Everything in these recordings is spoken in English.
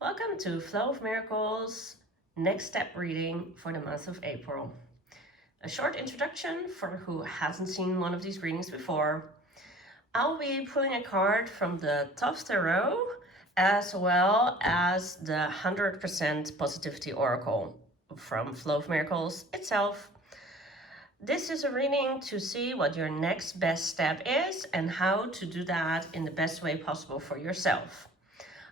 Welcome to Flow of Miracles Next Step reading for the month of April. A short introduction for who hasn't seen one of these readings before. I'll be pulling a card from the Tough Tarot as well as the 100% Positivity Oracle from Flow of Miracles itself. This is a reading to see what your next best step is and how to do that in the best way possible for yourself.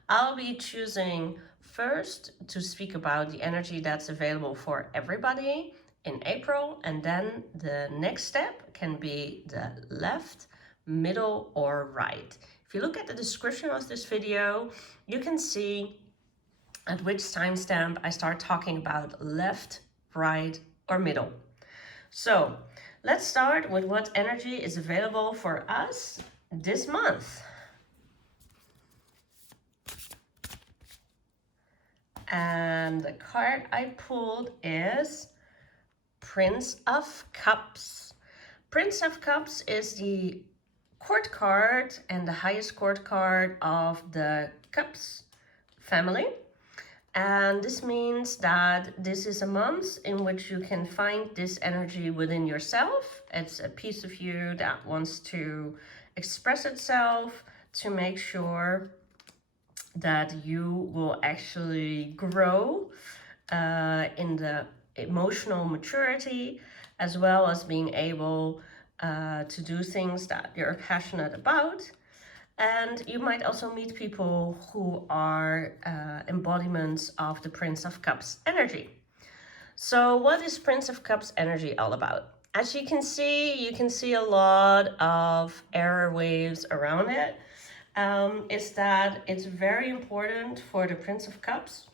I'll be choosing first to speak about the energy that's available for everybody in April, and then the next step can be the left, middle, or right. If you look at the description of this video, you can see at which timestamp I start talking about left, right, or middle. So let's start with what energy is available for us this month. And the card I pulled is Prince of Cups. Prince of Cups is the court card and the highest court card of the Cups family. And this means that this is a month in which you can find this energy within yourself. It's a piece of you that wants to express itself to make sure that you will actually grow in the emotional maturity, as well as being able to do things that you're passionate about. And you might also meet people who are embodiments of the Prince of Cups energy. So what is Prince of Cups energy all about? As you can see a lot of air waves around it. Is that it's very important for the Prince of Cups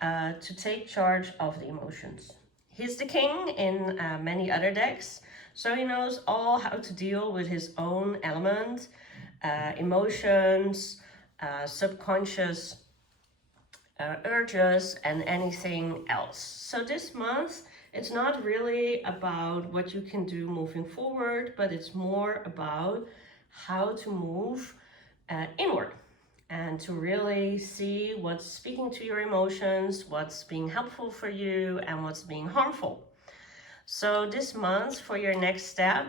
to take charge of the emotions. He's the king in many other decks, so he knows all how to deal with his own element, emotions, subconscious urges, and anything else. So this month, it's not really about what you can do moving forward, but it's more about how to move inward and to really see what's speaking to your emotions, what's being helpful for you, and what's being harmful. So this month, for your next step,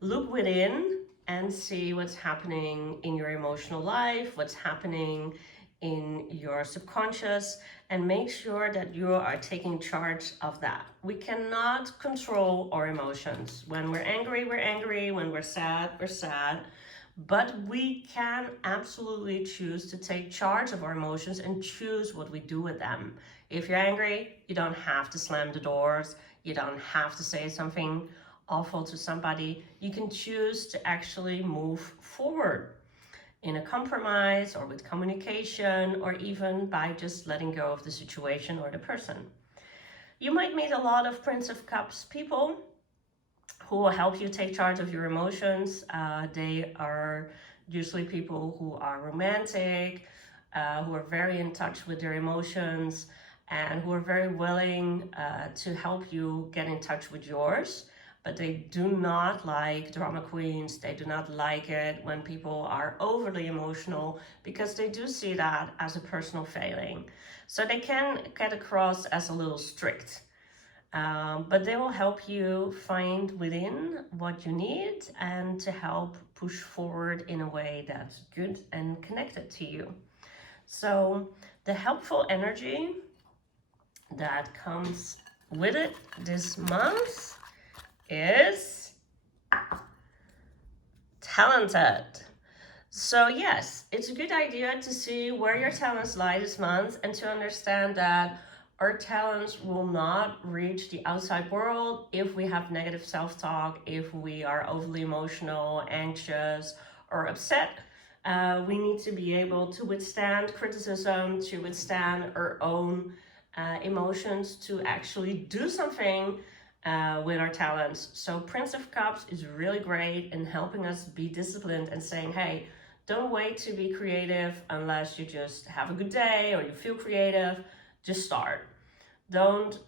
look within and see what's happening in your emotional life, what's happening in your subconscious, and make sure that you are taking charge of that. We cannot control our emotions. When we're angry, we're angry. When we're sad, we're sad. But we can absolutely choose to take charge of our emotions and choose what we do with them. If you're angry, you don't have to slam the doors. You don't have to say something awful to somebody. You can choose to actually move forward in a compromise or with communication, or even by just letting go of the situation or the person. You might meet a lot of Prince of Cups people who will help you take charge of your emotions. They are usually people who are romantic, who are very in touch with their emotions, and who are very willing to help you get in touch with yours. But they do not like drama queens. They do not like it when people are overly emotional, because they do see that as a personal failing. So they can get across as a little strict. But they will help you find within what you need and to help push forward in a way that's good and connected to you. So the helpful energy that comes with it this month is talented. So yes, it's a good idea to see where your talents lie this month and to understand that our talents will not reach the outside world if we have negative self-talk, if we are overly emotional, anxious, or upset. We need to be able to withstand criticism, to withstand our own emotions, to actually do something with our talents. So Prince of Cups is really great in helping us be disciplined and saying, hey, don't wait to be creative unless you just have a good day or you feel creative. Just start. Don't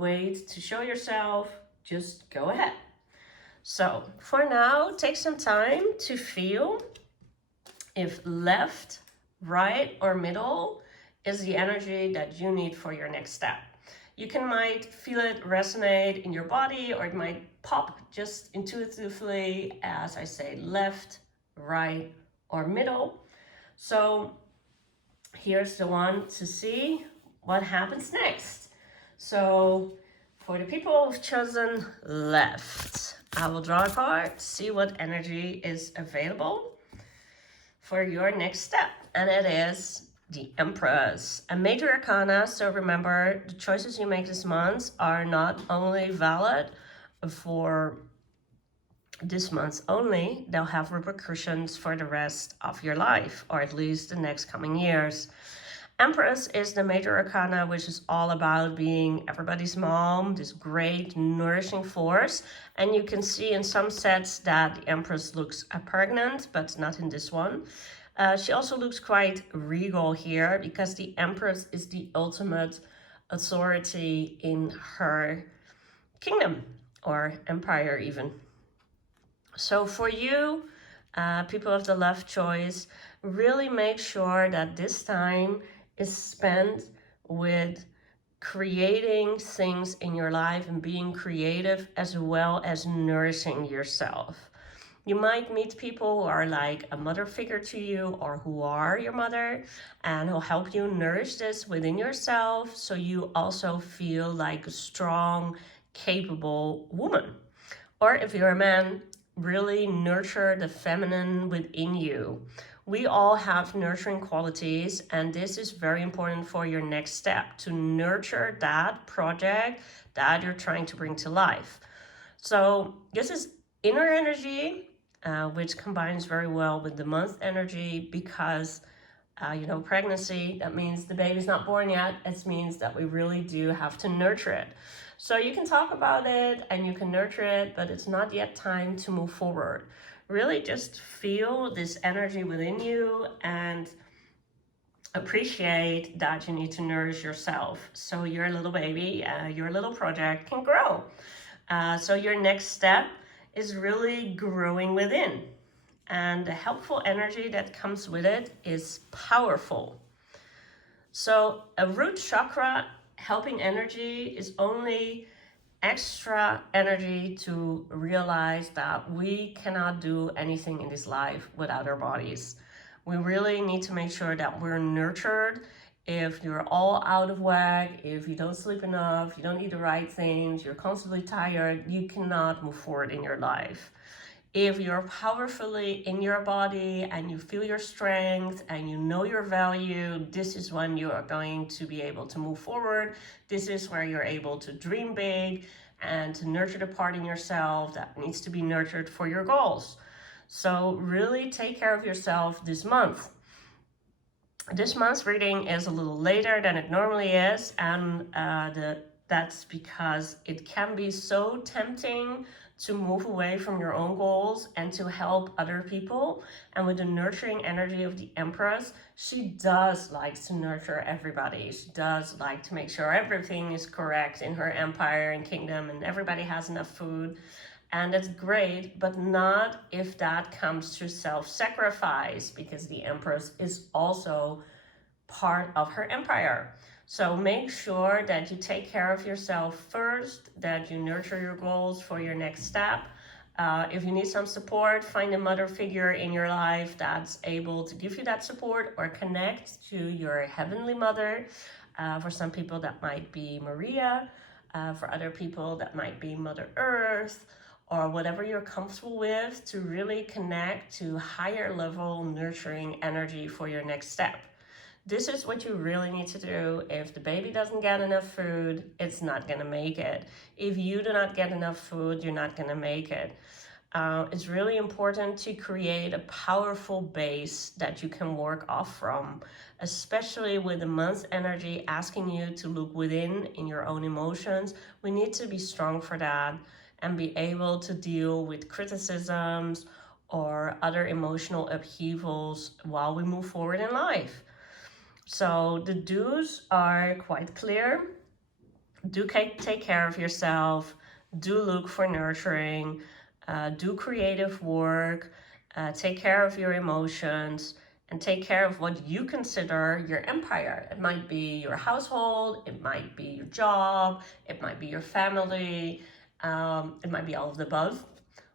wait to show yourself, just go ahead. So for now, take some time to feel if left, right, or middle is the energy that you need for your next step. You might feel it resonate in your body, or it might pop just intuitively as I say left, right, or middle. So here's the one to see what happens next. So for the people who've chosen left, I will draw a card, see what energy is available for your next step. And it is the Empress, a major arcana. So remember, the choices you make this month are not only valid for this month only, they'll have repercussions for the rest of your life, or at least the next coming years. Empress is the major arcana, which is all about being everybody's mom, this great nourishing force. And you can see in some sets that the Empress looks pregnant, but not in this one. She also looks quite regal here, because the Empress is the ultimate authority in her kingdom, or empire even. So for you, people of the left choice, really make sure that this time is spent with creating things in your life and being creative, as well as nourishing yourself. You might meet people who are like a mother figure to you, or who are your mother, and who'll help you nourish this within yourself, so you also feel like a strong, capable woman. Or if you're a man, really nurture the feminine within you. We all have nurturing qualities, and this is very important for your next step, to nurture that project that you're trying to bring to life. So this is inner energy, which combines very well with the month energy, because pregnancy, that means the baby's not born yet. It means that we really do have to nurture it. So you can talk about it and you can nurture it, but it's not yet time to move forward. Really just feel this energy within you and appreciate that you need to nourish yourself, so your little baby, your little project can grow. So your next step is really growing within. And the helpful energy that comes with it is powerful. So a root chakra helping energy is only extra energy to realize that we cannot do anything in this life without our bodies. We really need to make sure that we're nurtured. If you're all out of whack, if you don't sleep enough, you don't eat the right things, you're constantly tired, you cannot move forward in your life. If you're powerfully in your body and you feel your strength and you know your value, this is when you are going to be able to move forward. This is where you're able to dream big and to nurture the part in yourself that needs to be nurtured for your goals. So really take care of yourself this month. This month's reading is a little later than it normally is, and that's because it can be so tempting to move away from your own goals and to help other people. And with the nurturing energy of the Empress, she does like to nurture everybody. She does like to make sure everything is correct in her empire and kingdom, and everybody has enough food. And that's great, but not if that comes through self-sacrifice, because the Empress is also part of her empire. So make sure that you take care of yourself first, that you nurture your goals for your next step. If you need some support, find a mother figure in your life that's able to give you that support, or connect to your heavenly mother. For some people that might be Maria, for other people that might be Mother Earth, or whatever you're comfortable with, to really connect to higher level nurturing energy for your next step. This is what you really need to do. If the baby doesn't get enough food, it's not going to make it. If you do not get enough food, you're not going to make it. It's really important to create a powerful base that you can work off from, especially with the month energy asking you to look within in your own emotions. We need to be strong for that and be able to deal with criticisms or other emotional upheavals while we move forward in life. So the do's are quite clear. Do take care of yourself. Do look for nurturing. Do creative work. Take care of your emotions. and take care of what you consider your empire. It might be your household, it might be your job, it might be your family, it might be all of the above,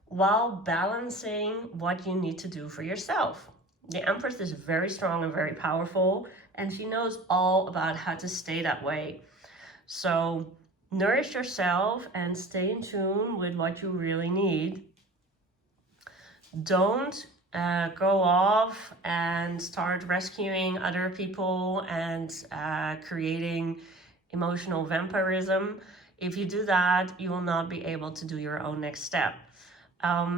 while balancing what you need to do for yourself. The Empress is very strong and very powerful, and she knows all about how to stay that way. So nourish yourself and stay in tune with what you really need. Don't go off and start rescuing other people and creating emotional vampirism. If you do that, you will not be able to do your own next step.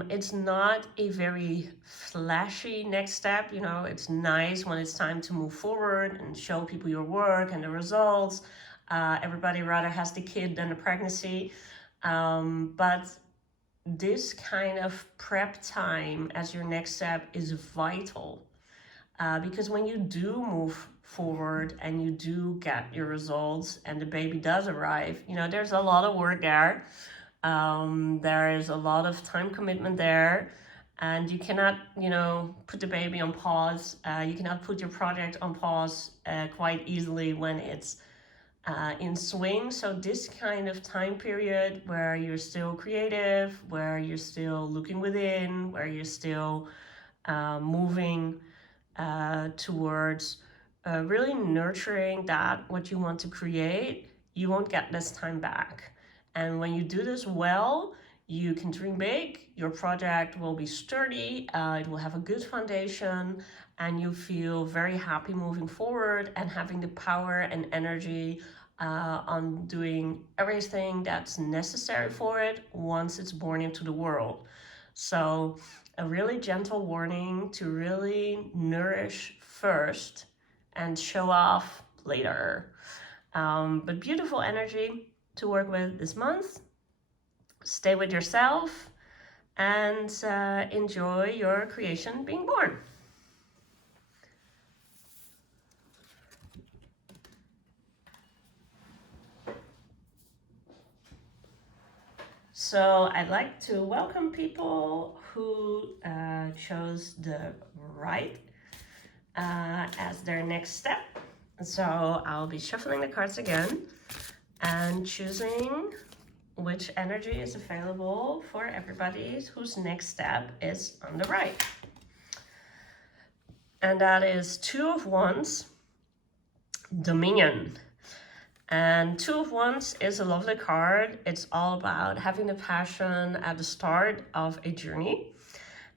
It's not a very flashy next step. It's nice when it's time to move forward and show people your work and the results. Everybody rather has the kid than the pregnancy. But this kind of prep time as your next step is vital, because when you do move forward and you do get your results and the baby does arrive, there's a lot of work there. There is a lot of time commitment there, and you cannot, put the baby on pause. You cannot put your project on pause quite easily when it's in swing. So this kind of time period where you're still creative, where you're still looking within, where you're still moving towards really nurturing that what you want to create, you won't get this time back. And when you do this well, you can dream big, your project will be sturdy, it will have a good foundation, and you feel very happy moving forward and having the power and energy on doing everything that's necessary for it once it's born into the world. So a really gentle warning to really nourish first and show off later. But beautiful energy to work with this month. Stay with yourself and enjoy your creation being born. So I'd like to welcome people who chose the right as their next step. So I'll be shuffling the cards again and choosing which energy is available for everybody whose next step is on the right. And that is Two of Wands, Dominion. And Two of Wands is a lovely card. It's all about having the passion at the start of a journey.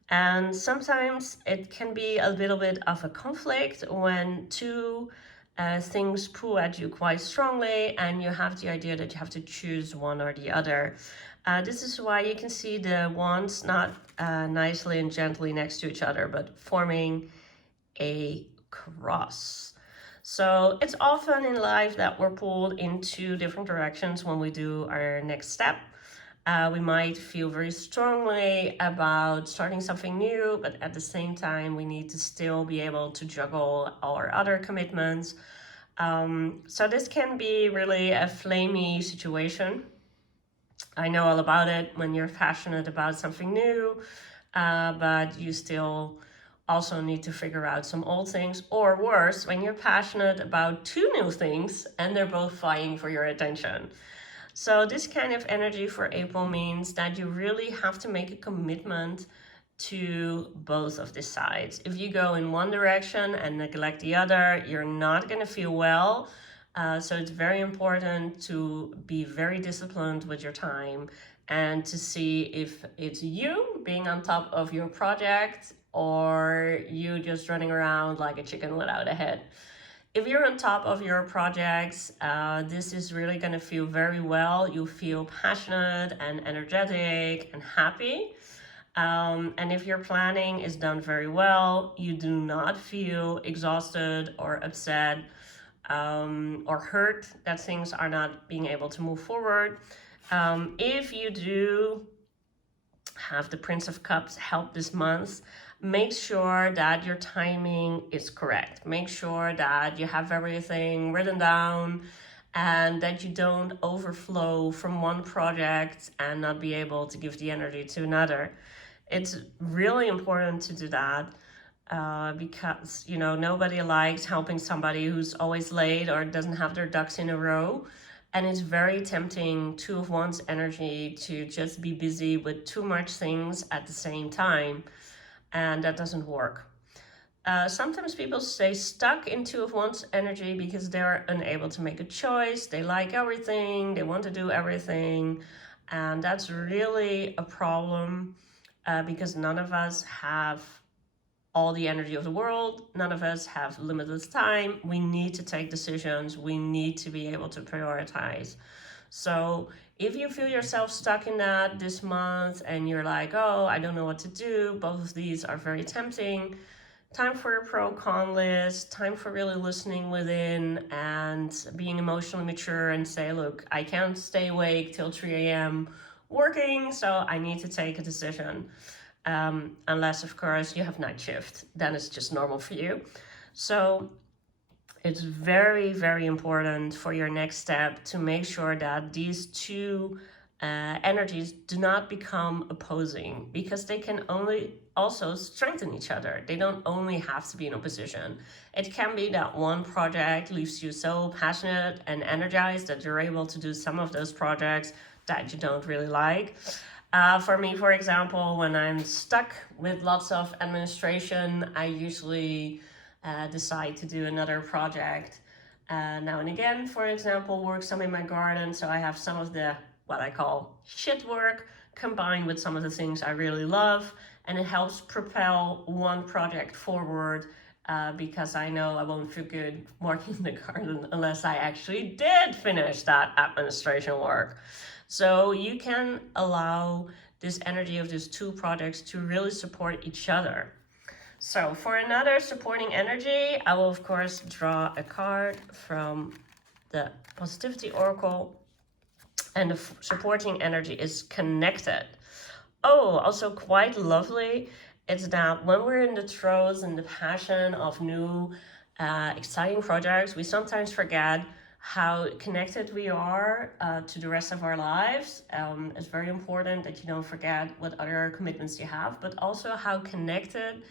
And sometimes it can be a little bit of a conflict when two things pull at you quite strongly and you have the idea that you have to choose one or the other. This is why you can see the wands not nicely and gently next to each other, but forming a cross. So it's often in life that we're pulled into different directions when we do our next step. We might feel very strongly about starting something new, but at the same time, we need to still be able to juggle our other commitments. So this can be really a flamey situation. I know all about it when you're passionate about something new, but you still also need to figure out some old things, or worse, when you're passionate about two new things and they're both vying for your attention. So this kind of energy for April means that you really have to make a commitment to both of the sides. If you go in one direction and neglect the other, you're not going to feel well. So it's very important to be very disciplined with your time and to see if it's you being on top of your project or you just running around like a chicken without a head. If you're on top of your projects, this is really going to feel very well. You feel passionate and energetic and happy. And if your planning is done very well, you do not feel exhausted or upset or hurt that things are not being able to move forward. If you do have the Prince of Cups help this month, make sure that your timing is correct. Make sure that you have everything written down and that you don't overflow from one project and not be able to give the energy to another. It's really important to do that. because, nobody likes helping somebody who's always late or doesn't have their ducks in a row. And it's very tempting two of one's energy to just be busy with too much things at the same time. And that doesn't work. Sometimes people stay stuck in two of one's energy because they're unable to make a choice. They like everything, they want to do everything. And that's really a problem because none of us have all the energy of the world. None of us have limited time. We need to take decisions. We need to be able to prioritize. So if you feel yourself stuck in that this month and you're like, oh, I don't know what to do, both of these are very tempting. Time for a pro-con list, time for really listening within and being emotionally mature and say, look, I can't stay awake till 3 a.m. working, so I need to take a decision. Unless, of course, you have night shift, then it's just normal for you. So it's very, very important for your next step to make sure that these two energies do not become opposing, because they can only also strengthen each other. They don't only have to be in opposition. It can be that one project leaves you so passionate and energized that you're able to do some of those projects that you don't really like. For me, for example, when I'm stuck with lots of administration, I usually decide to do another project now and again. For example, work some in my garden, so I have some of the what I call shit work combined with some of the things I really love, and it helps propel one project forward because I know I won't feel good working in the garden unless I actually did finish that administration work. So you can allow this energy of these two projects to really support each other. So for another supporting energy, I will of course draw a card from the Positivity Oracle, and the supporting energy is connected. Oh, also quite lovely, it's that when we're in the throes and the passion of new exciting projects, we sometimes forget how connected we are to the rest of our lives. It's very important that you don't forget what other commitments you have, but also how connected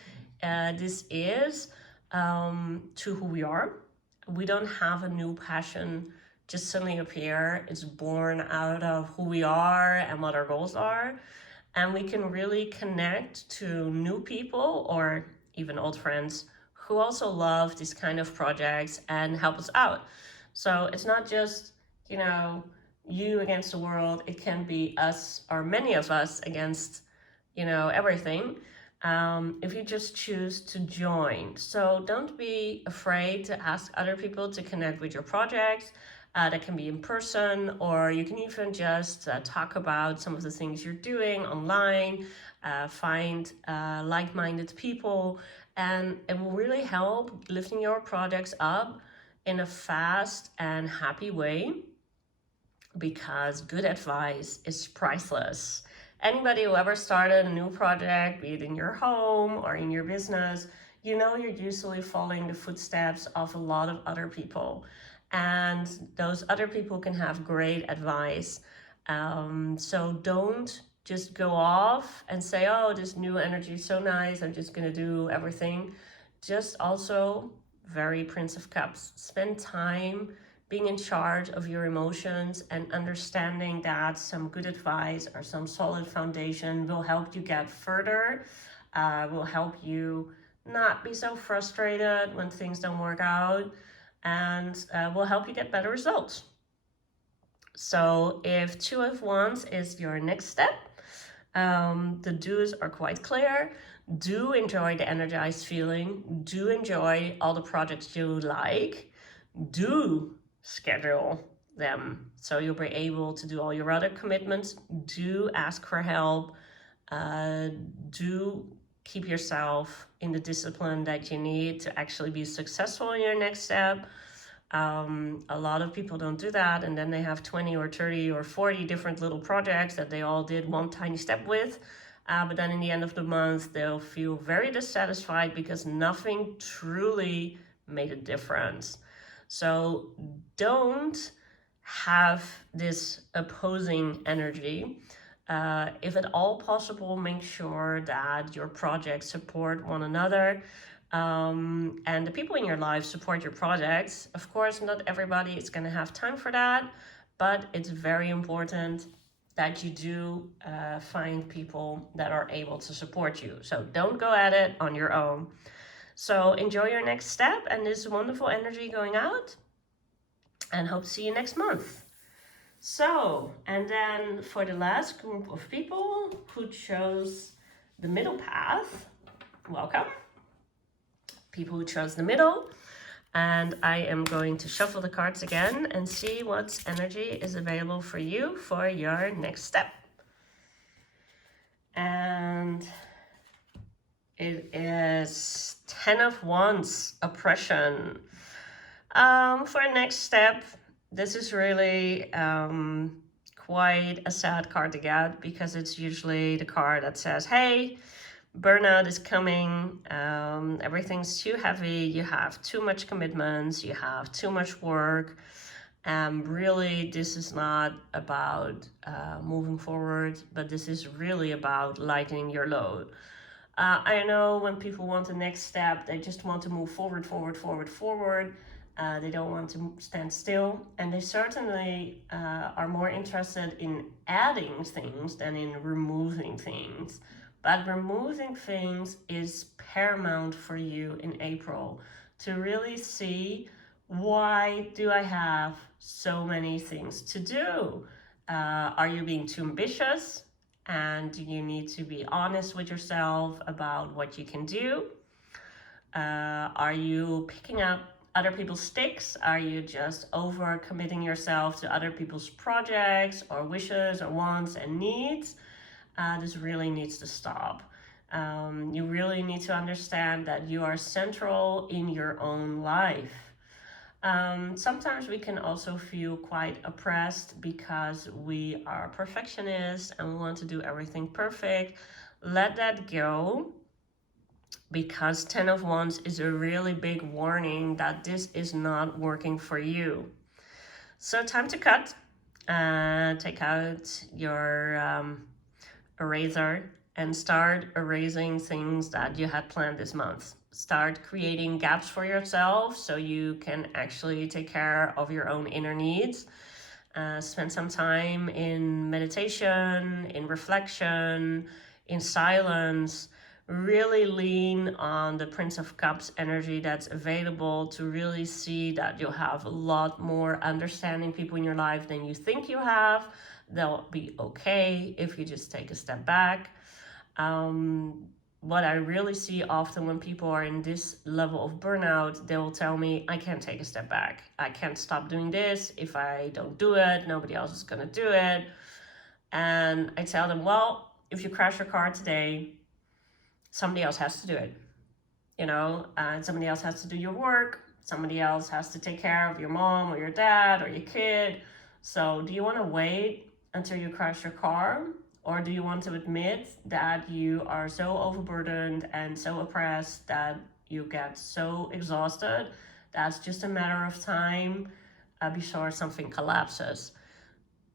this is to who we are. We don't have a new passion just suddenly appear. It's born out of who we are and what our goals are. And we can really connect to new people or even old friends who also love these kind of projects and help us out. So it's not just, you against the world. It can be us or many of us against, everything. If you just choose to join. So don't be afraid to ask other people to connect with your projects. That can be in person, or you can even just talk about some of the things you're doing online, find like-minded people, and it will really help lifting your projects up in a fast and happy way, because good advice is priceless. Anybody who ever started a new project, be it in your home or in your business, you're usually following the footsteps of a lot of other people. And those other people can have great advice. So don't just go off and say, oh, this new energy is so nice, I'm just going to do everything. Just also, very Prince of Cups, spend time being in charge of your emotions and understanding that some good advice or some solid foundation will help you get further, will help you not be so frustrated when things don't work out, and will help you get better results. So if Two of Wands is your next step, the do's are quite clear. Do enjoy the energized feeling. Do enjoy all the projects you like. Do schedule them so you'll be able to do all your other commitments. Do ask for help. Do keep yourself in the discipline that you need to actually be successful in your next step. A lot of people don't do that, and then they have 20 or 30 or 40 different little projects that they all did one tiny step with. But then in the end of the month, they'll feel very dissatisfied because nothing truly made a difference. So don't have this opposing energy. If at all possible, make sure that your projects support one another, and the people in your life support your projects. Of course, not everybody is going to have time for that, but it's very important that you do find people that are able to support you. So don't go at it on your own. So enjoy your next step and this wonderful energy going out, and hope to see you next month. So, and then for the last group of people who chose the middle path, welcome. People who chose the middle. And I am going to shuffle the cards again and see what energy is available for you for your next step. And it is 10 of Wands, oppression. For next step, this is really quite a sad card to get, because it's usually the card that says, hey, burnout is coming, everything's too heavy, you have too much commitments, you have too much work. Really, this is not about moving forward, but this is really about lightening your load. I know when people want the next step, they just want to move forward. They don't want to stand still, and they certainly are more interested in adding things than in removing things. But removing things is paramount for you in April, to really see, why do I have so many things to do? Are you being too ambitious? And you need to be honest with yourself about what you can do. Are you picking up other people's sticks? Are you just over committing yourself to other people's projects or wishes or wants and needs? This really needs to stop. You really need to understand that you are central in your own life. Sometimes we can also feel quite oppressed because we are perfectionists and we want to do everything perfect. Let that go, because 10 of Wands is a really big warning that this is not working for you. So time to cut. Take out your eraser and start erasing things that you had planned this month. Start creating gaps for yourself so you can actually take care of your own inner needs. Spend some time in meditation, in reflection, in silence. Really lean on the Prince of Cups energy that's available to really see that you'll have a lot more understanding people in your life than you think you have. They'll be okay if you just take a step back. What I really see often when people are in this level of burnout, they will tell me, I can't take a step back. I can't stop doing this. If I don't do it, nobody else is going to do it. And I tell them, well, if you crash your car today, somebody else has to do it. Somebody else has to do your work. Somebody else has to take care of your mom or your dad or your kid. So do you want to wait until you crash your car? Or do you want to admit that you are so overburdened and so oppressed that you get so exhausted that's just a matter of time before something collapses?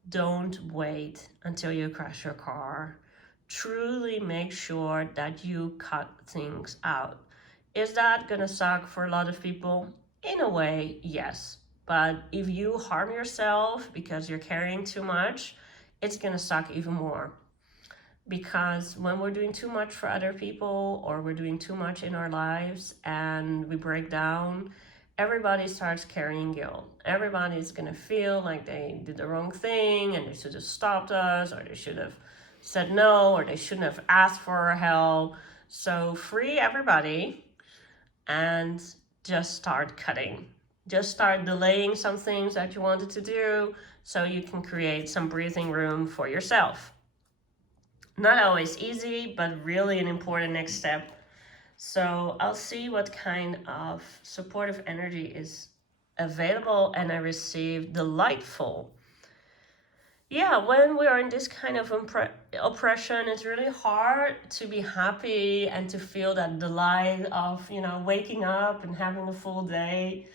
Don't wait until you crash your car. Truly make sure that you cut things out. Is that gonna suck for a lot of people? In a way, yes. But if you harm yourself because you're carrying too much, it's gonna suck even more. Because when we're doing too much for other people, or we're doing too much in our lives and we break down, everybody starts carrying guilt. Everybody's gonna feel like they did the wrong thing and they should have stopped us, or they should have said no, or they shouldn't have asked for our help. So free everybody and just start cutting. Just start delaying some things that you wanted to do so you can create some breathing room for yourself. Not always easy, but really an important next step. So I'll see what kind of supportive energy is available, and I receive delightful. Yeah, when we are in this kind of oppression, it's really hard to be happy and to feel that delight of, waking up and having a full day.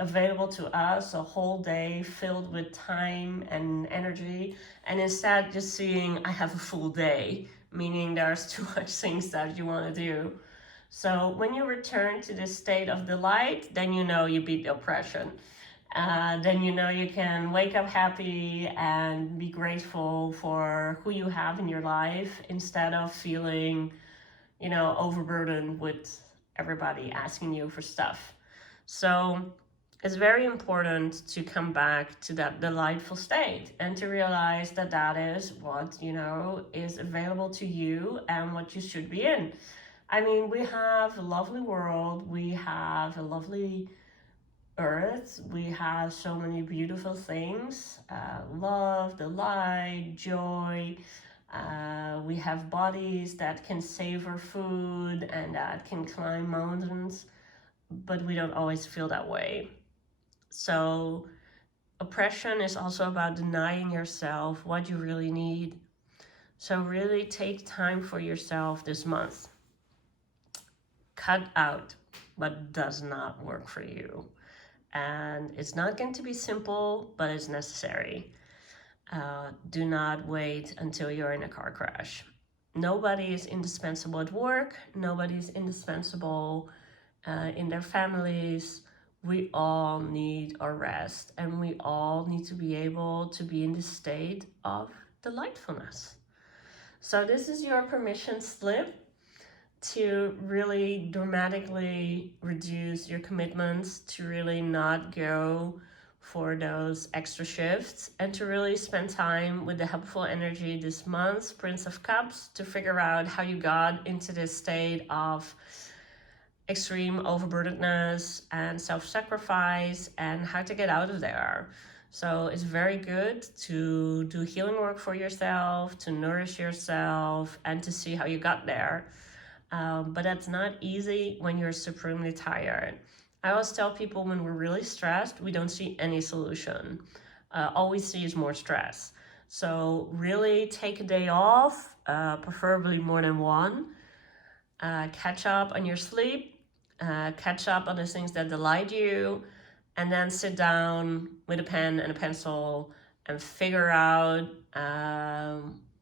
available to us, a whole day filled with time and energy, and instead just seeing I have a full day, meaning there's too much things that you want to do. So when you return to this state of delight, then you know you beat the oppression. Then you know you can wake up happy and be grateful for who you have in your life instead of feeling, overburdened with everybody asking you for stuff. So it's very important to come back to that delightful state and to realize that that is what, is available to you and what you should be in. I mean, we have a lovely world, we have a lovely earth, we have so many beautiful things, love, delight, joy. We have bodies that can savor food and that can climb mountains, but we don't always feel that way. So oppression is also about denying yourself what you really need. So really take time for yourself this month. Cut out what does not work for you. And it's not going to be simple, but it's necessary. Do not wait until you're in a car crash. Nobody is indispensable at work. Nobody is indispensable in their families. We all need our rest, and we all need to be able to be in this state of delightfulness. So this is your permission slip to really dramatically reduce your commitments, to really not go for those extra shifts, and to really spend time with the helpful energy this month, Prince of Cups, to figure out how you got into this state of extreme overburdenedness and self-sacrifice and how to get out of there. So it's very good to do healing work for yourself, to nourish yourself, and to see how you got there. But that's not easy when you're supremely tired. I always tell people when we're really stressed, we don't see any solution. All we see is more stress. So really take a day off, preferably more than one. Catch up on your sleep, catch up on the things that delight you, and then sit down with a pen and a pencil and figure out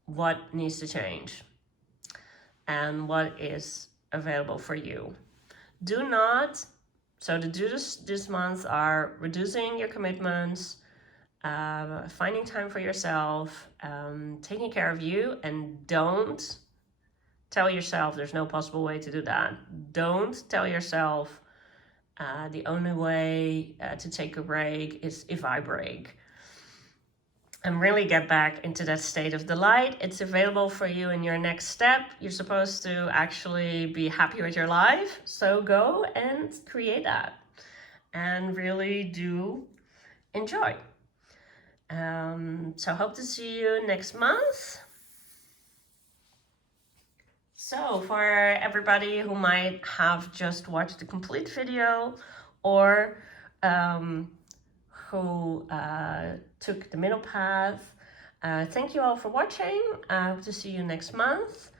what needs to change and what is available for you. So the do this month are reducing your commitments, finding time for yourself, taking care of you, and don't tell yourself there's no possible way to do that. Don't tell yourself the only way to take a break is if I break. And really get back into that state of delight. It's available for you in your next step. You're supposed to actually be happy with your life. So go and create that and really do enjoy. So hope to see you next month. So for everybody who might have just watched the complete video or who took the middle path, thank you all for watching. I hope to see you next month.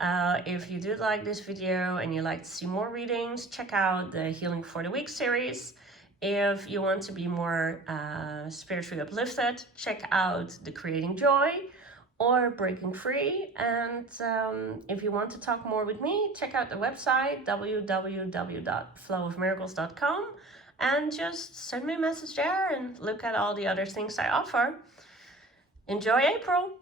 If you did like this video and you'd like to see more readings, check out the Healing for the Week series. If you want to be more spiritually uplifted, check out the Creating Joy or Breaking Free. And if you want to talk more with me, check out the website www.flowofmiracles.com and just send me a message there and look at all the other things I offer. Enjoy April!